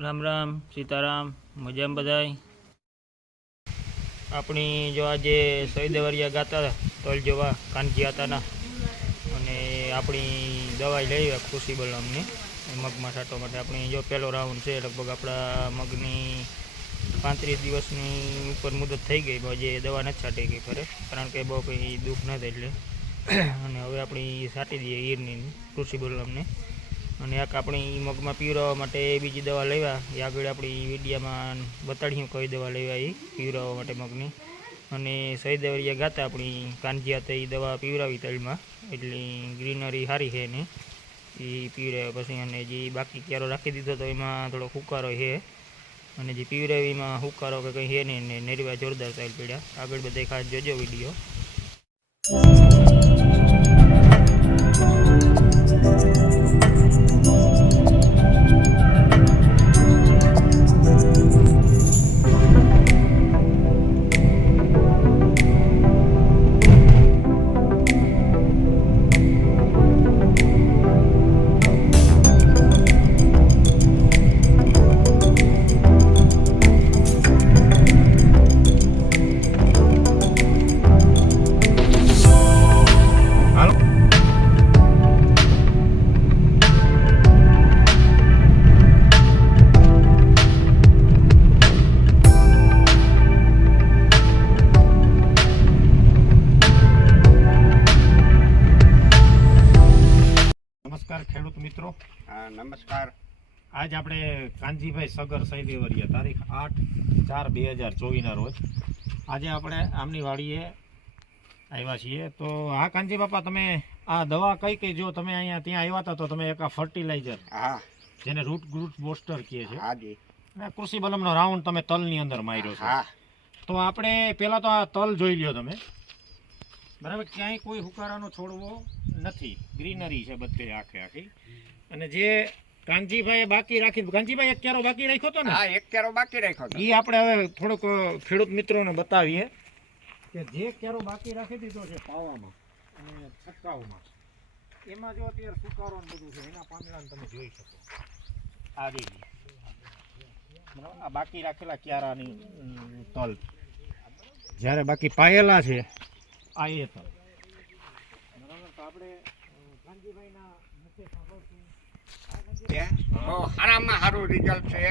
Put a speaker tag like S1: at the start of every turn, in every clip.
S1: રામ રામ, સીતારામ, મજામાં બધાય? આપણી જો આજે દવરિયા ગાતા તલ જોવા, કાનજી હતાના અને આપણી દવાઈ લઈ ખુશી બલમની મગમાં છાંટવા માટે. આપણી જો પહેલો રાઉન્ડ છે, લગભગ આપણા મગની પાંત્રીસ દિવસની ઉપર મુદત થઈ ગઈ હજી દવા નથી છાંટી ગઈ ખરે કારણ કે બહુ કંઈ દુઃખ નથી એટલે. અને હવે આપણી છાંટી દઈએ ઈરની કૃષિ બલમની અને એક આપણી મગમાં પીવડાવવા માટે બીજી દવા લેવા. એ આગળ આપણી વિડીયામાં બતાડ્યું કઈ દવા લેવા એ પીવડાવવા માટે મગની. અને સહી દવરિયા ગાતા આપણી કાનજી હતા એ દવા પીવડાવી તલમાં. એટલે ગ્રીનરી સારી છે એની એ પીવડાવ્યા પછી અને જે બાકી ક્યારો રાખી દીધો તો એમાં થોડો હુકારો છે. અને જે પીવડાવીમાં હુકારો કે કંઈ છે નહીં ને, નેરવા જોરદાર તલ પીડ્યા. આગળ બધા ખાસ જોજો વીડિયો.
S2: નમસ્કાર ખેડૂત મિત્રો.
S3: હા નમસ્કાર.
S2: આજ આપણે કાનજીભાઈ સગર સૈદેવરિયા તારીખ આઠ ચાર બે હજાર ચોવીસના રોજ. આજે આપણે આમની વાડીએ આવ્યા છીએ. તો હા કાનજી બાપા તમે આ દવા કઈ કઈ જો તમે અહીંયા ત્યાં આવ્યા હતા તો તમે એક આ ફર્ટિલાઇઝર
S3: હા.
S2: જેને રૂટ ગ્રુટ બોસ્ટર કહે છે.
S3: હાજી
S2: અને કૃષિ બલમનો રાઉન્ડ તમે તલની અંદર માર્યો છે.
S3: હા.
S2: તો આપણે પહેલાં તો આ તલ જોઈ લ્યો તમે. બરાબર ક્યાંય કોઈ હુકારાનો છોડવો નથી. ગ્રીનરી છે બધે આખે આખી. અને જે કાનજીભાઈ બાકી રાખી કાનજીભાઈ એક ક્યારો બાકી રાખ્યો હતો ને?
S3: હા એક કેરો બાકી રાખ્યો હતો.
S2: એ આપણે હવે થોડુંક ખેડૂત મિત્રોને બતાવીએ કે જે ક્યારો બાકી રાખી દીધો છે પાવામાં અને છટકાવમાં. એમાં જો અત્યારે સુકારો બધું છે એના પાંદડાને તમે જોઈ શકો. આ રીતે? આ બાકી રાખેલા ક્યારાની તલ. જ્યારે બાકી પાયેલા છે આ એ હતા બરાબર તો. આપણે અ, મુખ્ય સાંભળશું
S3: સારામાં સારું રિઝલ્ટ છે.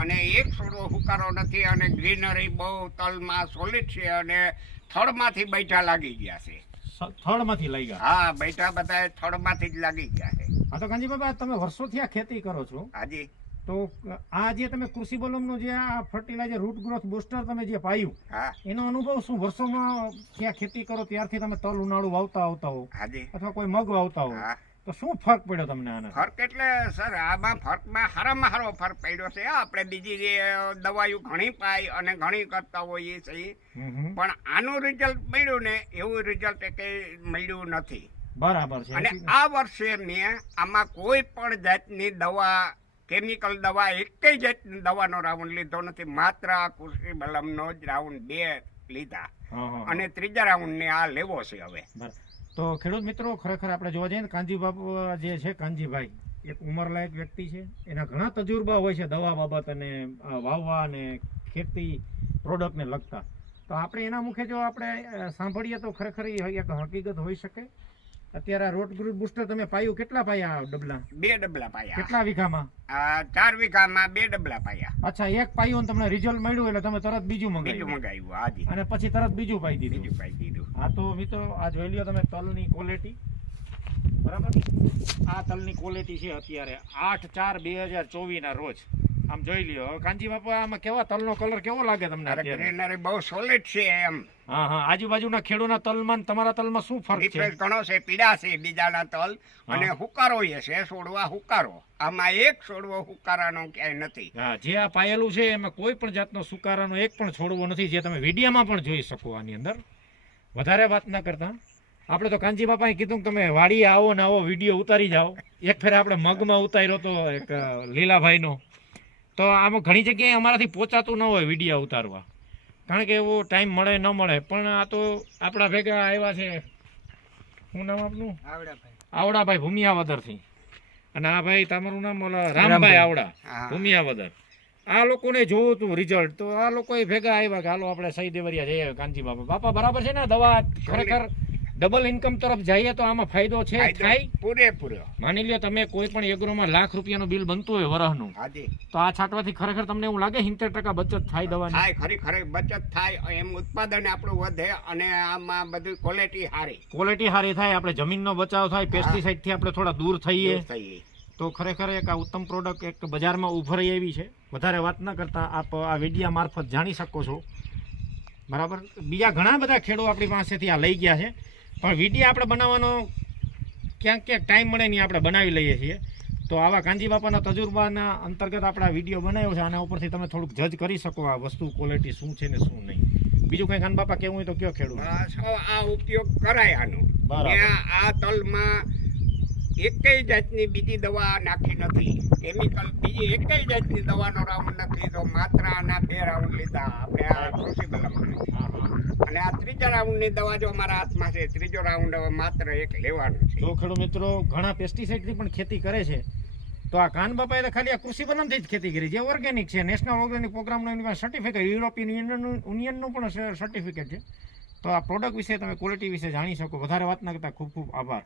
S3: અને એક છોડવો હુકારો નથી અને ગ્રીનરી બહુ તલમાં સોલિડ છે અને થડમાંથી બૈઠા લાગી ગયા છે.
S2: થડમાંથી લઈ ગયા.
S3: હા બેઠા બધા થડમાંથી જ લાગી ગયા છે.
S2: હા તો બાબા તમે વર્ષોથી આ ખેતી કરો છો?
S3: હાજી.
S2: તો આ જે તમે કૃષિ બલમનું જે આ ફર્ટિલાઇઝર રૂટ ગ્રોથ બુસ્ટર તમે જે પાયું એનો અનુભવ શું? વર્ષોમાં ત્યાં ખેતી કરો ત્યારથી તમે તલ ઉનાળુ વાવતા આવતા હો અથવા કોઈ મગ વાવતા હો તો શું ફરક પડ્યો તમને આના
S3: ફરક એટલે સર આમાં ફરકમાં સારામાં સારો ફરક પડ્યો છે. આપણે બીજી જે દવાઓ ઘણી પાઈ અને ઘણી કરતા હોઈએ છીએ. પણ આનું રિઝલ્ટ મળ્યું ને એવું રિઝલ્ટ કંઈ મળ્યું નથી.
S2: બરાબર છે.
S3: અને આ વર્ષે મેં આમાં કોઈ પણ જાતની દવા કેમિકલ દવા એક જ દવાનો રાઉન્ડ લીધો નથી. માત્ર આ કૃષિ બલમનો જ રાઉન્ડ બે લીધા. અને ત્રીજા રાઉન્ડને આ લેવો છે હવે.
S2: તો ખેડૂત મિત્રો ખરેખર આપણે જોવા જઈએ ને કાનજી બાપુ જે છે કાનજીભાઈ એક ઉંમરલાયક વ્યક્તિ છે. એના ઘણા તજુર્બા હોય છે દવા બાબત અને વાવવા અને ખેતી પ્રોડક્ટને લગતા. તો આપણે એના મુખે જો આપણે સાંભળીએ તો ખરેખર એક હકીકત હોઈ શકે અત્યારે આ રોટ ગ્રુપ બુસ્ટર તમે પાયું? કેટલા પાયા ડબલા?
S3: બે ડબલા પાયા.
S2: કેટલા વીઘામાં?
S3: આ ચાર વીઘામાં બે ડબલા પાયા.
S2: અચ્છા એક પાયું તમને રિઝલ્ટ મળ્યું એટલે તમે તરત બીજું
S3: બીજું
S2: મંગાવ્યું
S3: મંગાવ્યું હાજી
S2: અને પછી તરત બીજું પાઈ દીધું.
S3: બીજું પાઈ દીધું.
S2: હા તો મિત્રો આ જોઈ લ્યો તમે તલની ક્વોલિટી બરાબર? આ તલની ક્વોલિટી છે અત્યારે આઠ ચાર બે હજાર ચોવીસના રોજ. આમ જોઈ લ્યો કાંજી બાપા આમાં કેવા તલનો કલર કેવો લાગે તમને
S3: ગ્રીનરી બહુ સોલિડ છે એમ.
S2: હા હા આજુબાજુના ખેડૂના તલમાં ને તમારા તલમાં શું ફરક છે?
S3: ઘણો છે પીડા છે બીજાના તલ અને હુકારો એ છે છોડવા હુકારો. આમાં એક છોડવો હુકારાનો ક્યાંય નથી.
S2: હા જે આ પાયેલું છે એમાં કોઈ પણ જાતનો સુકારાનો એક પણ છોડવો નથી જે તમે વિડીયામાં પણ જોઈ શકો આની અંદર. વધારે વાત ના કરતા. આપણે તો કાંજી બાપાએ કીધું કે તમે વાડીએ આવો ને આવો વીડિયો ઉતારી જાઓ. એક ફેર આપણે મગમાં ઉતાર્યો તો એક લીલાભાઈ લીલાભાઈનો. તો આમાં ઘણી જગ્યાએ અમારાથી પહોંચાતું ન હોય વીડિયો ઉતારવા. કારણ કે એવો ટાઈમ મળે ન મળે. પણ આ તો આપણા ભેગા આવ્યા છે. શું નામ આપનું? આવડાભાઈ. ભૂમિયાવદરથી. અને આ ભાઈ તમારું નામ ઓલા
S1: રામભાઈ.
S2: આવડા ભૂમિયાવદર. આ લોકોને જોવું હતું રિઝલ્ટ તો આ લોકો ભેગા આવ્યા કે હાલો આપણે સહી દેવરિયા જઈ આવ્યા કાંચી બાપા બાપા બરાબર છે ને દવા? ખરેખર ડબલ ઇન્કમ તરફ જઈએ તો આમાં ફાયદો છે થાય?
S3: પૂરેપૂરો.
S2: માની લ્યો તમે કોઈ પણ એગ્રોમાં લાખ રૂપિયાનું બિલ બનતું હોય વરહનું તો આ છાંટવાથી ખરેખર તમને એવું લાગે સિત્તેર ટકા બચત થાય દવાની?
S3: થાય ખરી ખરી બચત થાય એમ ઉત્પાદન આપણું વધે અને આમાં બધી ક્વોલિટી સારી
S2: ક્વોલિટી સારી થાય આપણે જમીનનો બચાવ થાય પેસ્ટિસાઇડથી આપણે થોડા દૂર થઈએ.
S3: થઈએ.
S2: તો ખરેખર એક આ ઉત્તમ પ્રોડક્ટ એક બજારમાં ઉભરી એવી છે. વધારે વાત ન કરતા આપ આ વિડિયા મારફત જાણી શકો છો. બરાબર? બીજા ઘણા બધા ખેડૂતો આપણી પાસેથી આ લઈ ગયા છે. પણ વિડિયા આપણે બનાવવાનો ક્યાંક ક્યાંક ટાઈમ મળે નહીં આપણે બનાવી લઈએ છીએ. તો આવા કાંજી બાપાના તજુર્બાના અંતર્ગત આપણે વીડિયો બનાવ્યો છે આના ઉપરથી તમે થોડુંક જજ કરી શકો આ વસ્તુ ક્વોલિટી શું છે ને શું નહીં. બીજું કંઈ કાન બાપા કેવું હોય તો કયો ખેડૂત?
S3: આ ઉપયોગ કરાય આનો. આ તલમાં એકેય જાતની બીજી દવા નાખી નથી. કેમિકલ બીજી એકેય જાતની દવાનો રાઉન્ડ નથી તો માત્ર આના બે રાઉન્ડ લીધા. આપણે આ કૃષિ. અને આ ત્રીજા રાઉન્ડની દવા જો અમારા હાથમાં છે, ત્રીજો રાઉન્ડ હવે માત્ર એક લેવાનો છે.
S2: જો ખેડૂત મિત્રો, ઘણા પેસ્ટિસાઇડની પણ ખેતી કરે છે. તો આ કાન બાપાએ તો ખાલી આ કૃષિ વનમથી જ ખેતી કરી. જે ઓર્ગેનિક છે નેશનલ ઓર્ગેનિક પ્રોગ્રામનો એની પાસે સર્ટિફિકેટ યુરોપિયન યુનિયનનું યુનિયનનું પણ સર્ટિફિકેટ છે. તો આ પ્રોડક્ટ વિશે તમે ક્વોલિટી વિશે જાણી શકો. વધારે વાત ના કરતા ખૂબ ખૂબ આભાર.